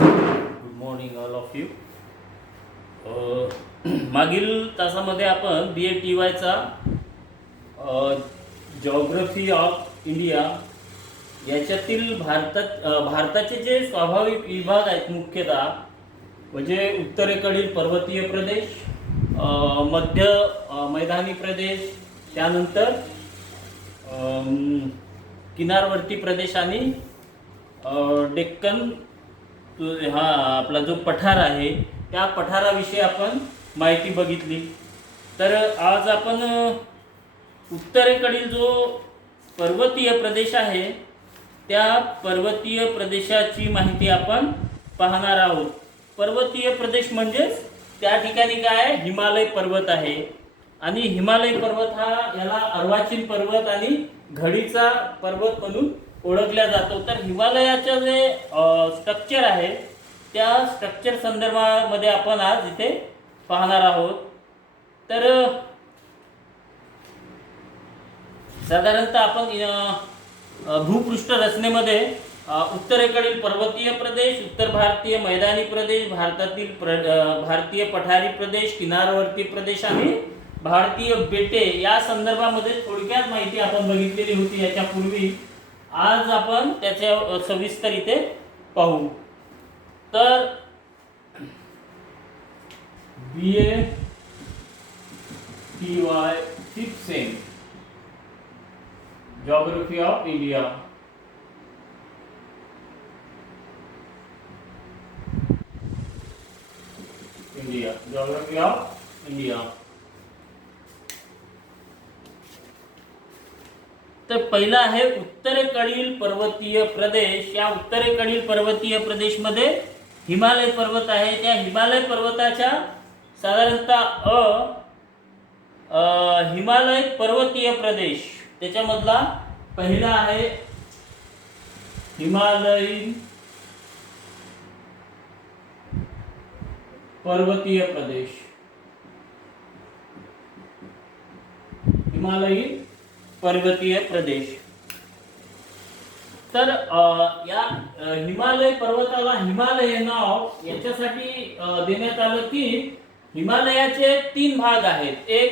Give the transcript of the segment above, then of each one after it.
Good morning all of you. मागील तासामध्ये आपण BA-TYचा जॉग्रफी ऑफ इंडिया याच्यातील भारताचे जे स्वाभाविक विभाग आहेत मुख्यतः म्हणजे उत्तरेकडील पर्वतीय प्रदेश, मध्य मैदानी प्रदेश, त्यानंतर किनारवर्ती प्रदेश आणि डेक्कन हा आपला जो पठार आहे त्या पठाराविषयी आपण माहिती बघितली. तर आज आपण उत्तरेकडील जो पर्वतीय प्रदेश आहे त्या पर्वतीय प्रदेशाची माहिती आपण पाहणार आहोत. पर्वतीय प्रदेश म्हणजेच त्या ठिकाणी काय हिमालय पर्वत आहे आणि हिमालय पर्वत हा याला अर्वाचीन पर्वत आणि घडीचा पर्वत म्हणून ओळखला जातो. तर हिमालयाचं जे स्ट्रक्चर आहे त्या स्ट्रक्चर संदर्भामध्ये आपण आज इथे पाहणार आहोत. तर साधारणतः आपण भूपृष्ठ रचनेमध्ये उत्तरेकडील पर्वतीय प्रदेश, उत्तर भारतीय मैदानी प्रदेश, भारतीय पठारी प्रदेश, किनारवर्ती प्रदेश आणि भारतीय बेटे या संदर्भामध्ये थोडक्यात माहिती आपण बघितलेली होती याच्यापूर्वी. आज आपण त्याच्या सविस्तर इथे पाहू. तर BA-TY 5th same Geography of India. Geography of India. तर पहिला आहे उत्तरेकडील पर्वतीय प्रदेश. या उत्तरेकडील पर्वतीय प्रदेश मध्ये हिमालय पर्वत आहे. त्या हिमालय पर्वताच्या साधारणतः हिमालय पर्वतीय प्रदेश त्याच्यामधला पहिला आहे हिमालयीन पर्वतीय प्रदेश. हिमालयीन पर्वतीय प्रदेश. तर या हिमालय पर्वताला हिमालय हे नाव याच्यासाठी देण्यात आलं की हिमालयाचे 3 भाग आहेत. एक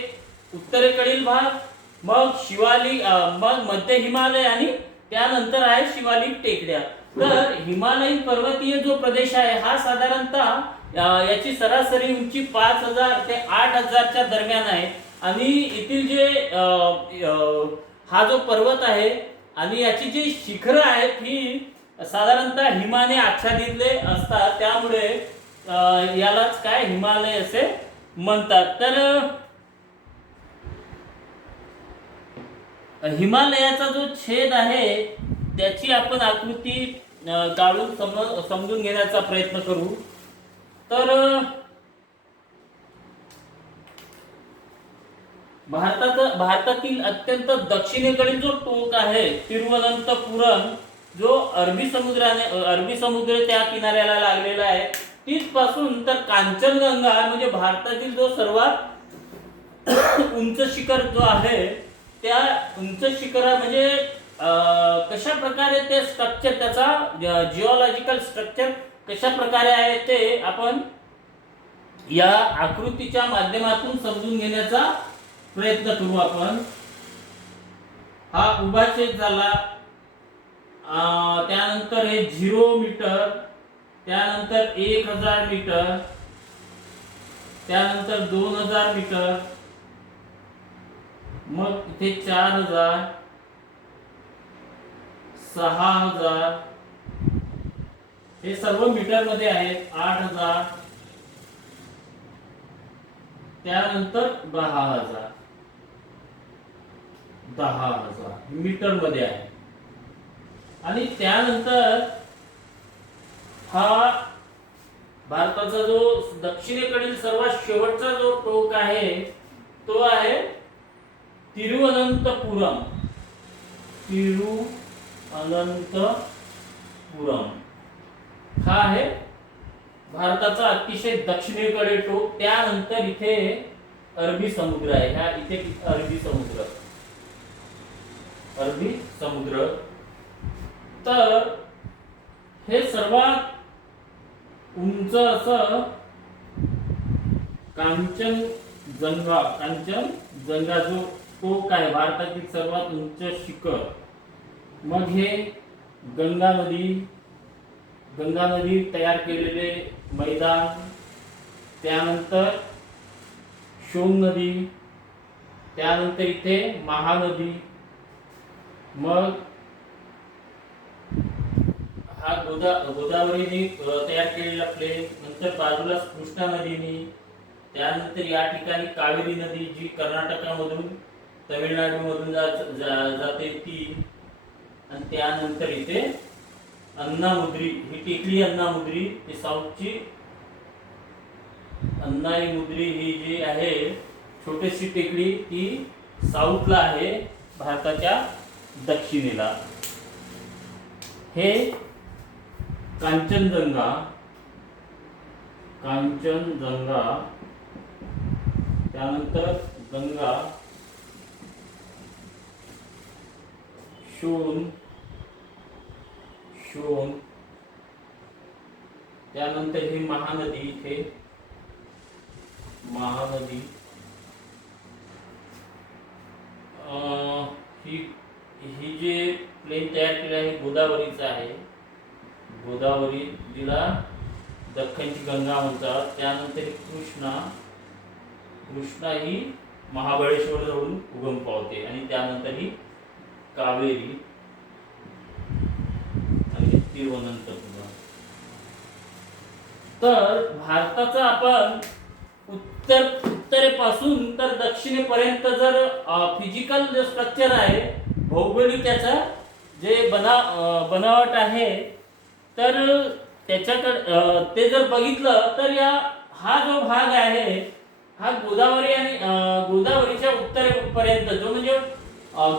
उत्तरेकडील भाग, मग शिवालिक, मग मध्य हिमालय आणि त्यानंतर आहे शिवालिक टेकड्या. तर हिमालयीन पर्वतीय जो प्रदेश आहे हा साधारणतः याची सरासरी उंची 5000 ते 8000च्या दरम्यान आहे. आणि येथील जे हा जो पर्वत आहे आणि याची जी शिखरं आहेत ही साधारणतः हिमाने आच्छादितले असतात. त्यामुळे यालाच काय हिमालय असे म्हणतात. तर हिमालयाचा जो छेद आहे त्याची आपण आकृती काढून समजून घेण्याचा प्रयत्न करू. तर भारतातील अत्यंत दक्षिणेकडील जो टोक आहे तिरुवनंतपुरम जो अरबी समुद्र त्या किनाऱ्याला लागलेला आहे तिथपासून तर कांचनगंगा म्हणजे भारतातील जो सर्वात उंच शिखर जो आहे त्या उंच शिखरा म्हणजे कशा प्रकारे ते स्ट्रक्चर त्याचा जिओलॉजिकल स्ट्रक्चर कशा प्रकारे आहे ते आपण या आकृतीच्या माध्यमातून समजून घेण्याचा प्रयत्न करू. आपण हा उभा छेद झाला, त्यानंतर हे 0 मीटर, त्यानंतर 1000 मीटर, त्यानंतर 2000 मीटर, मग इथे 4000, 6000 हे सर्व मीटर मध्ये आहेत, 8000, त्यानंतर 10,000 मीटर मध्ये आहे. आणि त्यानंतर हा भारताचा जो दक्षिणेकडील सर्वात शेवटचा जो टोक आहे तो आहे तिरुवनंतपुरम. हा आहे भारताचा अतिशय दक्षिणेकडे टोक. त्यानंतर इथे अरबी समुद्र आहे. ह्या इथे अरबी समुद्र. तर हे सर्वात उंच असं कांचनजंगा जो टोक आहे, भारतातील सर्वात उंच शिखर. मग हे गंगा नदी तयार केलेले मैदान, त्यानंतर शोण नदी, त्यानंतर इथे महानदी, मग हा गोदावरीने तयार केलेला प्लेन, नंतर बाजूला कृष्णा नदीने, त्यानंतर या ठिकाणी कावेरी नदी जी कर्नाटकामधून तमिळनाडूमधून जाते ती, आणि त्यानंतर इथे अन्नामुद्री, ही टेकडी अन्नामुद्री, ही साऊथची अन्नामुद्री ही जी आहे छोटीशी टेकडी, ती साऊथला आहे, भारताच्या दक्षिणेला. हे कांचनजंगा, त्यानंतर गंगा, शोण, त्यानंतर ही महानदी, इथे महानदी, ही जे प्लेन तयार केले आहे गोदावरीचं आहे. गोदावरी जिला दख्खनची गंगा म्हणतात. त्यानंतर कृष्णा ही महाबळेश्वर जवळून उगम पावते, आणि त्यानंतर ही कावेरी आणि तिरुवनंतपुरम. तर भारताचा आपण उत्तरेपासून तर दक्षिणेपर्यंत जर फिजिकल जे स्ट्रक्चर आहे, भौगोलिक त्याचा जे बनावट आहे, तर त्याच्याकडे ते जर बघितलं तर हा जो भाग आहे, हा गोदावरी आणि गोदावरीच्या उत्तरेपर्यंत जो म्हणजे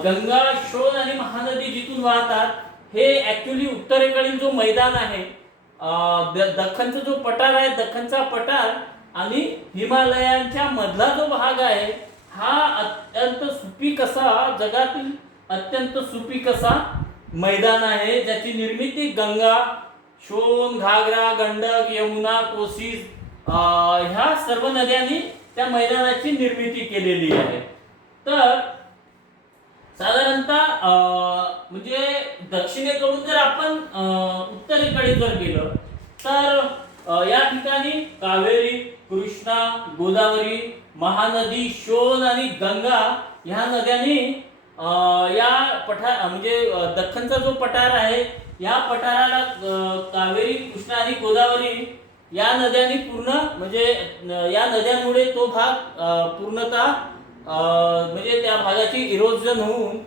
गंगा, शोण आणि महानदी जिथून वाहतात, हे ऍक्च्युली उत्तरेकडील जो मैदान आहे, दख्खनचा जो पठार आहे, दख्खनचा पठार आणि हिमालयांच्या मधला जो भाग आहे, हा अत्यंत सुपीक असा, जगातील अत्यंत सुपीक असा मैदान आहे, ज्याची निर्मिती गंगा, शोण, घागरा, गंडक, यमुना, कोसी ह्या सर्व नद्यांनी त्या मैदानाची निर्मिती केलेली आहे. तर साधारणतः म्हणजे दक्षिणेकडून जर आपण उत्तरेकडे जर गेलो तर या ठिकाणी कावेरी, कृष्णा, गोदावरी, महानदी, शोण आणि गंगा ह्या नद्यांनी या पठार म्हणजे दख्खनचा जो पठार आहे, या पठाराला कावेरी, कृष्णा आणि गोदावरी या नद्यांनी पूर्ण म्हणजे या नद्यांमुळे तो भाग पूर्णतः म्हणजे त्या भागाची इरोजन होऊन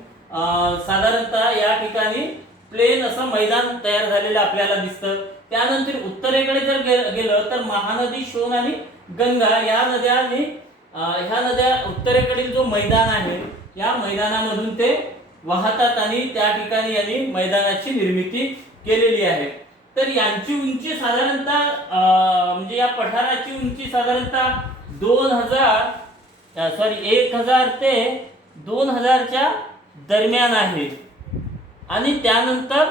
साधारणतः या ठिकाणी प्लेन असं मैदान तयार झालेलं आपल्याला दिसतं. त्यानंतर उत्तरेकडे जर गेलं तर महानदी, शोण आणि गंगा या नद्यांनी ह्या नद्या उत्तरेकडील जो मैदान आहे, या मैदानामधून ते वाहतात आणि त्या ठिकाणी यांनी मैदानाची निर्मिती केलेली आहे. तर यांची उंची साधारणतः म्हणजे या पठाराची उंची साधारणतः 1000 ते 2000च्या दरम्यान आहे. आणि त्यानंतर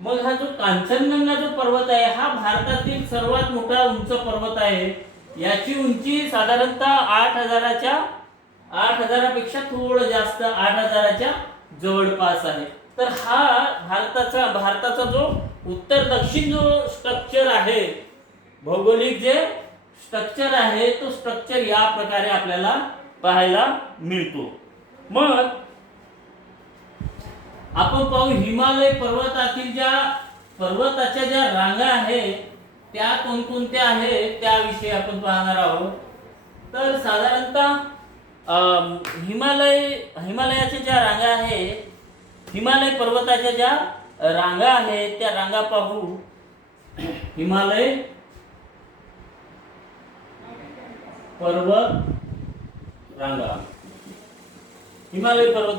मग हा जो कांचनजंगा जो पर्वत आहे, हा भारतातील सर्वात मोठा उंच पर्वत आहे. याची उंची साधारणतः 8000पेक्षा थोडं जास्त, 8000च्या जवळपास आहे. तर हा भारताचा जो उत्तर दक्षिण जो स्ट्रक्चर आहे, भौगोलिक जे स्ट्रक्चर आहे, तो स्ट्रक्चर या प्रकारे आपल्याला पाहायला मिळतो. मग आपण पाहू हिमालय पर्वताच्या ज्या रांगा आहेत त्या कोणकोणत्या आहेत त्याविषयी आपण पाहणार आहोत. तर साधारणतः हिमालयाच्या ज्या रांगा आहेत, हिमालय पर्वताच्या ज्या रांगा आहेत त्या रांगा पाहू. हिमालय पर्वत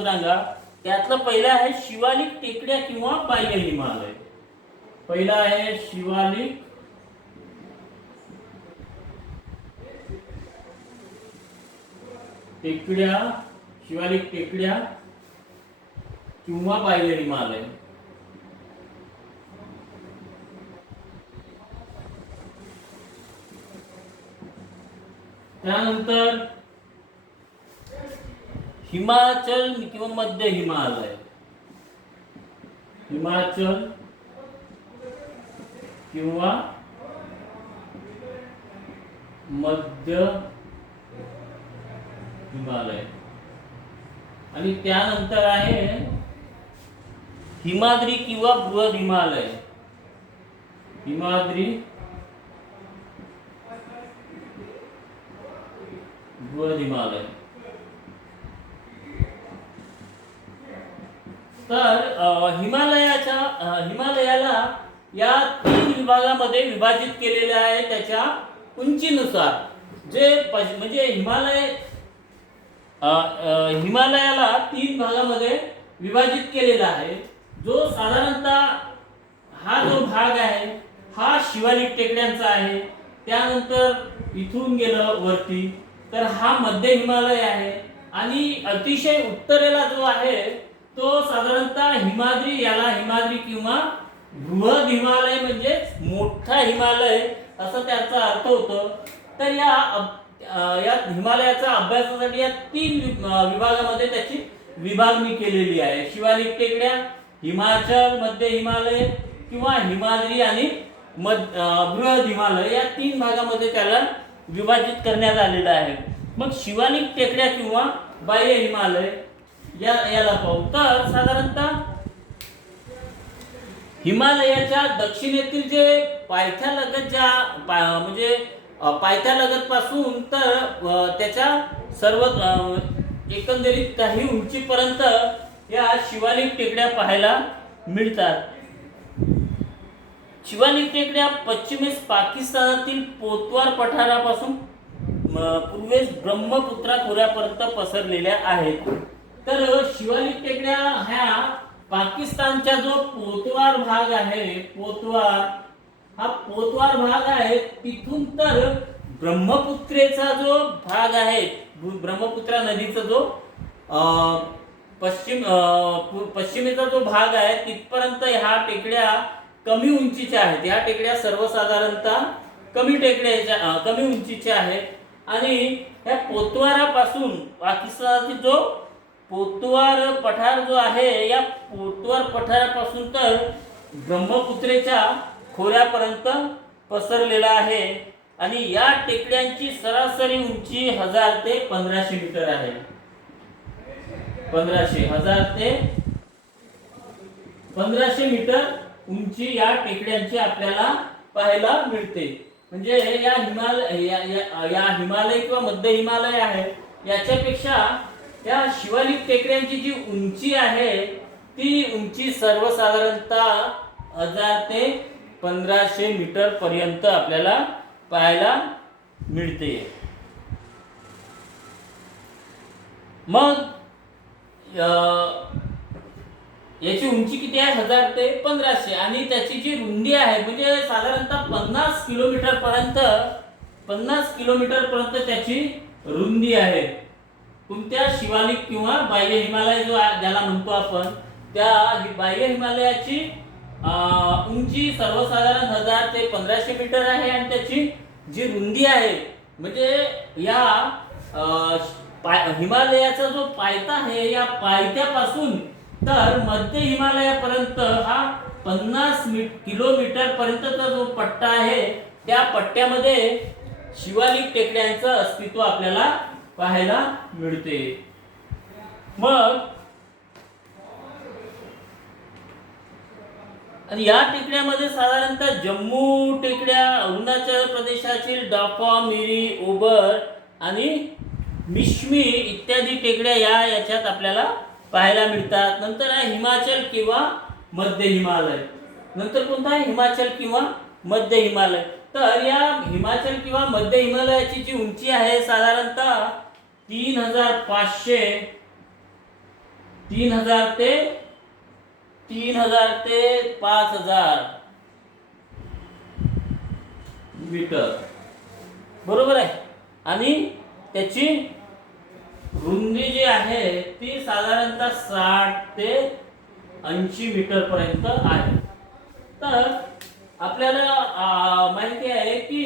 रांगा, त्यातलं पहिलं आहे शिवालिक टेकड्या किंवा बाह्य हिमालय. पहिला आहे शिवालिक टेकड्या किंवा बाह्य हिमालय. त्यानंतर हिमाचल किंवा मध्य हिमालय, हिमाचल किंवा मध्य हिमालय, आणि त्यानंतर आहे हिमाद्री किंवा बृहद हिमालय, हिमाद्री बृहद हिमालय. तर हिमालयाला या 3 विभागामध्ये विभाजित केलेले आहे त्याच्या उंचीनुसार. जे म्हणजे हिमालयाला 3 भागामध्ये विभाजित केलेला आहे. जो साधारणतः हा जो भाग आहे हा शिवालिक टेकड्यांचा आहे. त्यानंतर इथून गेलं वरती तर हा मध्य हिमालय आहे, आणि अतिशय उत्तरेला जो आहे तो साधारणतः हिमाद्री किंवा बृहद हिमालय म्हणजे मोठा हिमालय असं त्याचा अर्थ होतो. तर या हिमालयाचा अभ्यासासाठी या 3 विभागामध्ये त्याची विभागणी केलेली आहे. शिवालिक टेकड्या, हिमाचल, मध्य हिमालय किंवा हिमाद्री आणि बृहद हिमालय या 3 भागामध्ये त्याला विभाजित करण्यात आलेलं आहे. मग शिवालिक टेकड्या किंवा बाह्य हिमालय याला पाहू. तर साधारणतः हिमालयाच्या दक्षिणेतील जे पायथ्यालगत म्हणजे पायथ्यालगत पासून तर त्याच्या सर्व एकंदरीत काही उंचीपर्यंत या शिवालिक टेकड्या पाहायला मिळतात. शिवालिक टेकड्या पश्चिमेस पाकिस्तानातील पोतवार पठारापासून पूर्वेस ब्रह्मपुत्रा खोऱ्यापर्यंत पसरलेल्या आहेत. तर शिवालिक टेकड्या ह्या पाकिस्तानचा जो पोतवार भाग आहे, हा पोतवार भाग आहे, तिथून तर ब्रह्मपुत्रेचा जो भाग आहे, ब्रह्मपुत्रा नदीचा जो पश्चिमेचा जो भाग आहे तिथपर्यंत ह्या टेकड्या कमी उंचीच्या आहेत. ह्या टेकड्या सर्वसाधारणतः कमी उंचीच्या आहेत. आणि ह्या पोतवारापासून पाकिस्तानातील जो पोतवार पठार जो आहे, या पोतवार पठारापासून तर ब्रह्मपुत्रेच्या खोऱ्यापर्यंत पसरलेला आहे. आणि या टेकड्यांची सरासरी उंची 1000 ते 1500 मीटर आहे. 1000 ते 1500 मीटर उंची या टेकड्यांची आपल्याला पाहायला मिळते. म्हणजे या हिमालय किंवा मध्य हिमालय आहे याच्यापेक्षा या शिवालिक टेकड्यांची जी उंची आहे ती उंची सर्वसाधारणतः 1000 ते 1500 मीटर पर्यंत आपल्याला पाहायला मिळते. मग याची उंची किती आहे? 1000 ते 1500. आणि त्याची जी रुंदी आहे म्हणजे साधारणतः 50 किलोमीटर पर्यंत त्याची रुंदी आहे. कोणत्या शिवालिक किंवा बाह्य हिमालय जो ज्याला म्हणतो आपण, त्या बाह्य हिमालयाची उंची सर्वसाधारण 1000 ते 1500 मीटर आहे. आणि त्याची जी रुंदी आहे म्हणजे या हिमालयाचा जो पायथा आहे, या पायथ्यापासून तर मध्य हिमालयापर्यंत हा 50 किलोमीटर पर्यंतचा जो पट्टा आहे, त्या पट्ट्यामध्ये शिवालिक टेकड्यांचं अस्तित्व आपल्याला पाहायला मिळते. मग आणि या टेकड्यामध्ये साधारणतः जम्मू टेकड्या, अरुणाचल प्रदेशातील डाफा, मिरी, ओबर आणि मिश्मी इत्यादी टेकड्या याच्यात आपल्याला पाहायला मिळतात. नंतर आहे हिमाचल किंवा मध्य हिमालय. नंतर कोणता आहे? हिमाचल किंवा मध्य हिमालय. तर या हिमाचल किंवा मध्य हिमालयाची जी उंची आहे साधारणतः 3500 ते 5000 मीटर, बरोबर आहे. आणि त्याची रुंदी जी आहे ती साधारणतः 60 ते 80 मीटर पर्यंत आहे. तर आपल्याला माहिती आहे की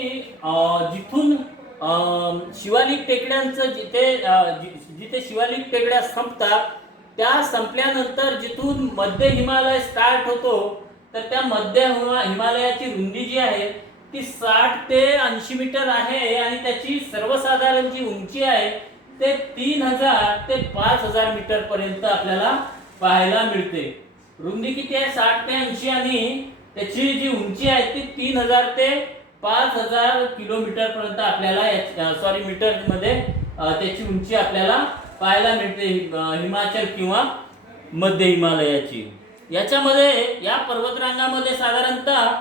जिथून शिवालिक टेकड्यांचं जिथे शिवालिक टेकड्या संपतात त्या संपल्यानंतर जिथून मध्य हिमालय स्टार्ट होतो तर त्या मध्य हिमालयाची रुंदी जी आहे ती 60 ते 80 मीटर आहे आणि त्याची सर्वसाधारण जी उंची आहे ते 3000 ते 5000 मीटर पर्यंत आपल्याला पाहायला मिळते. रुंदी किती आहे? 60 ते 80 आणि त्याची जी उंची आहे ती 3000 ते 5000 किलोमीटर पर्यंत आपल्याला मीटर मध्ये त्याची उंची आपल्याला पाहायला मिळते हिमाचल किंवा मध्य हिमालयाची. याच्यामध्ये या पर्वतरांगामध्ये साधारणतः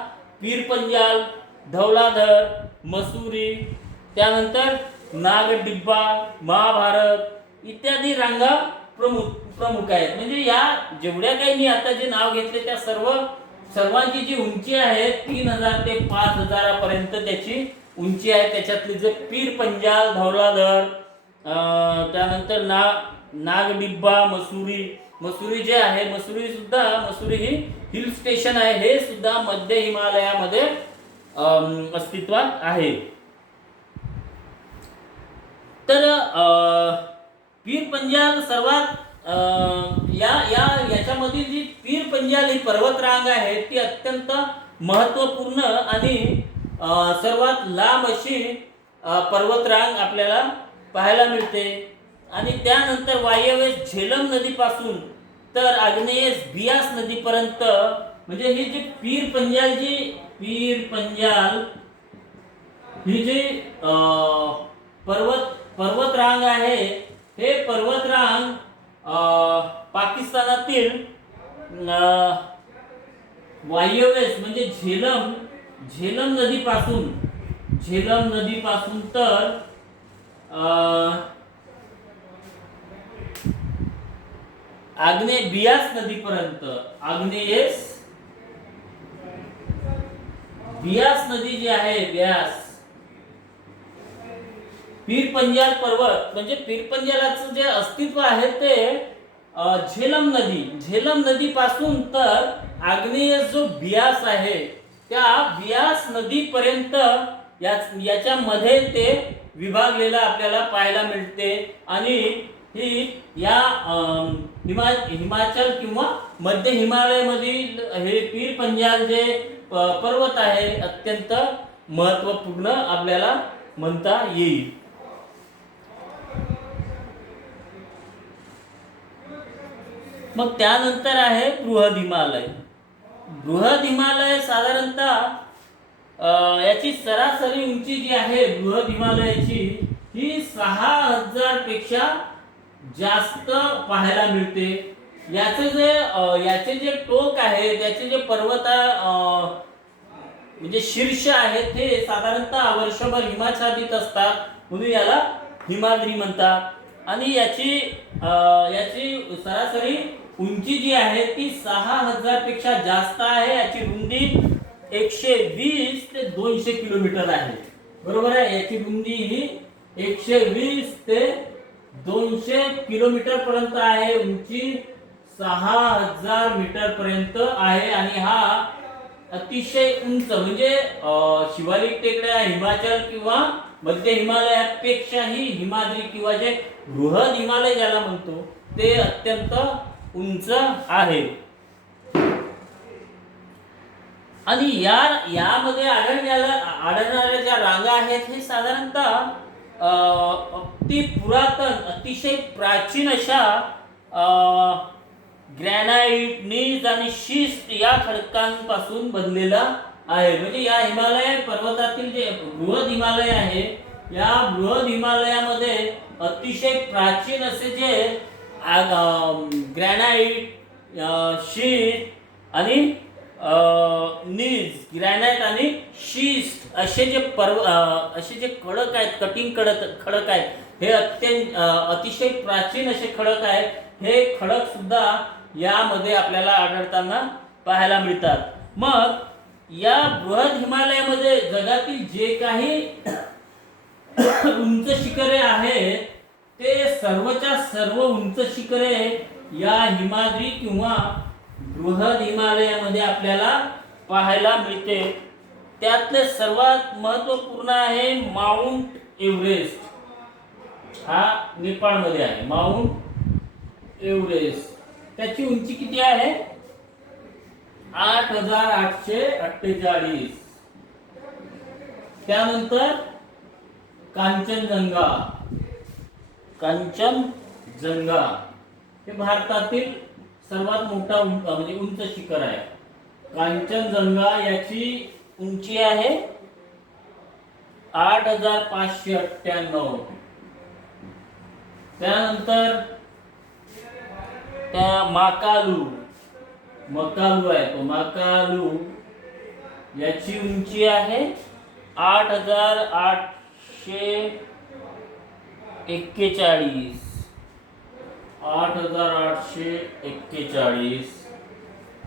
पीर पंजाल, धौलाधर, मसुरी, त्यानंतर नागडिब्बा, महाभारत इत्यादी रांगा प्रमुख आहेत. म्हणजे या जेवढ्या काही मी आता जे नाव घेतले त्या सर्वांची जी उंची आहे 3000 ते 5000 पर्यंत त्याची उंची आहे. त्याच्यातले जे पीर पंजाल, धौलाधर, त्यानंतर नागडिब्बा, मसुरी जे आहे मसुरी ही हिल स्टेशन आहे. हे सुद्धा मध्य हिमालयामध्ये अस्तित्वात आहे. तर पीर पंजाल सर्वात याच्यामधील जी पीर पंजाल ही पर्वतरांग आहे ती अत्यंत महत्त्वपूर्ण आणि सर्वात लांब अशी पर्वतरांग आपल्याला पाहायला मिळते. आणि त्यानंतर वायव्येस झेलम नदीपासून तर आग्नेयेस बियास नदीपर्यंत म्हणजे ही जी पीर पंजाल ही जी पर्वतरांग आहे हे पर्वतरांग पाकिस्तानातील वायव्येस म्हणजे झेलम नदीपासून तर बियास नदीपर्यंत बियास नदी जी आहे पीर पंजाल पर्वत म्हणजे पीर पंजालाचं जे अस्तित्व आहे ते झेलम नदी पासून तर आग्नेय जो बियास आहे त्या बियास नदीपर्यंत याच्यामध्ये ते विभागलेलं आपल्याला पाहायला मिळते. आणि ही या हिमाचल किंवा मध्य हिमालयामधील हे पीर पंजाल जे पर्वत आहे अत्यंत महत्त्वपूर्ण आपल्याला म्हणता येईल. मग त्यानंतर आहे बृहद हिमालय साधारणतः याची सरासरी उंची जी आहे बृहद हिमालयाची ही 6000 पेक्षा जास्त पाहायला मिळते. याचे जे टोक आहे त्याचे जे पर्वत म्हणजे शीर्ष आहेत ते साधारणतः वर्षभर हिमाच्छादित असतात म्हणून याला हिमाद्री म्हणतात. आणि याची सरासरी उंची जी आहे ती 6000 पेक्षा जास्त आहे. याची रुंदी 120 ते 200 किलोमीटर आहे. बरोबर आहे. याची रुंदी ही 120 ते 200 किलोमीटर पर्यंत आहे. उंची 6000 मीटर पर्यंत आहे. आणि हा अतिशय उंच म्हणजे शिवालिक टेकड्या हिमाचल किंवा मध्य हिमालयापेक्षाही हिमाद्री किंवा जे बृहद हिमालय ज्याला म्हणतो ते अत्यंत उंच आहे. आणि यामध्ये आढळणाऱ्या ज्या रांगा आहेत हे साधारणतः अति पुरातन अतिशय प्राचीन अशा ग्रॅनाइट, नीज आणि शिस्ट या खडकांपासून बनलेला आहे. म्हणजे या हिमालय पर्वतातील जे बृहद हिमालय आहे या बृहद हिमालयामध्ये अतिशय प्राचीन असे जे ग्रॅनाइट, शीस्ट आणि नीज, ग्रॅनाइट आणि शिस्ट असे जे खडक आहेत, कटिंग खडक आहेत हे अतिशय प्राचीन असे खडक आहेत. हे खडक सुद्धा यामध्ये आपल्याला आढळताना पाहायला मिळतात. मग या बृहद हिमालयामध्ये जगातील जे काही उंच शिखरे आहेत ते सर्वच्या सर्व उंच शिखरे या हिमाद्री किंवा बृहद हिमालयामध्ये आपल्याला पाहायला मिळते. त्यातले सर्वात महत्त्वपूर्ण आहे माउंट एव्हरेस्ट हा नेपाळमध्ये आहे. माउंट एव्हरेस्ट त्याची उंची किती आहे? 8,848. त्यानंतर कांचनजंगा. कांचनजंगा हे भारतातील सर्वात मोठा म्हणजे उंच शिखर आहे. कांचनजंगा याची उंची आहे 8,598. त्यानंतर त्या मकालू आहे तो मकालू याची उंची आहे 8,841. 8,841.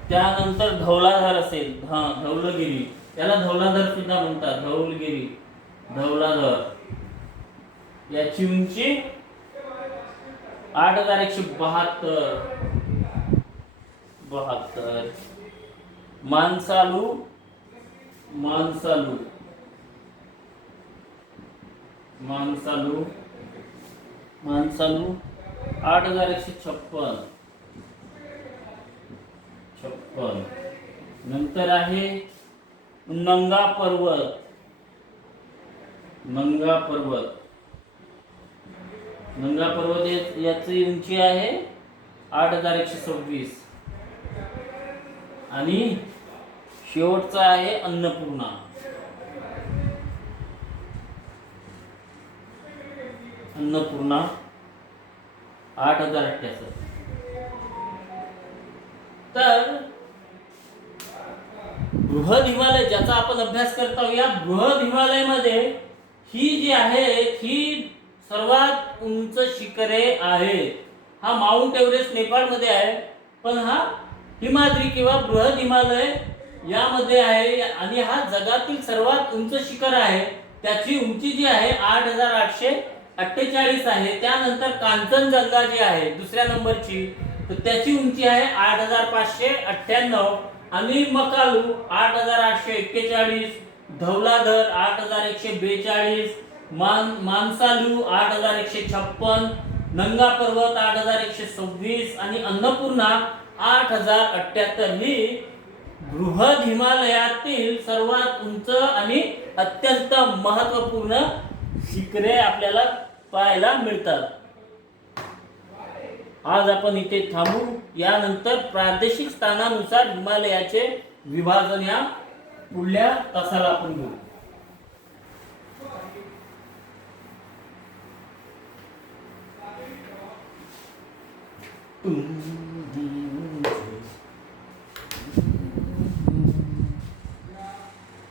त्यानंतर धौलाधार असेल, धौलगिरी, त्याला धौलाधार सुद्धा म्हणतात. धौलाधार याची उंची 8,172. मानसालू 8,156. नंतर आहे नंगा पर्वत. याची उंची आहे 8,126. आणि शेवटचा आहे अन्नपूर्णा. 8,068. तर बृहद हिमालय ज्याचा आपण अभ्यास करत आहोत, या बृहद हिमालयमध्ये ही जी आहेत ही सर्वात उंच शिखरे आहेत. हा माउंट एव्हरेस्ट नेपाळमध्ये आहे, पण हा हिमाद्री किंवा बृहद हिमालय यामध्ये आहे. आणि हा जगातील सर्वात उंच शिखर आहे. त्याची उंची जी आहे 8,848 आहे. त्यानंतर कांचनजंगा जी आहे दुसऱ्या नंबरची, तर त्याची उंची आहे 8,598. आणि मकालू 8,841. धौलाधर 8,142. मानसालू 8,156. नंगा पर्वत 8,126. आणि अन्नपूर्णा 8,078. ही बृहद हिमालयातील सर्वात उंच आणि अत्यंत महत्त्वपूर्ण शिखरे आपल्याला पाहायला मिळतात. आज आपण इथे थांबू. यानंतर प्रादेशिक स्थानानुसार हिमालयाचे विभाजन या पुढल्या तासाला आपण घेऊ.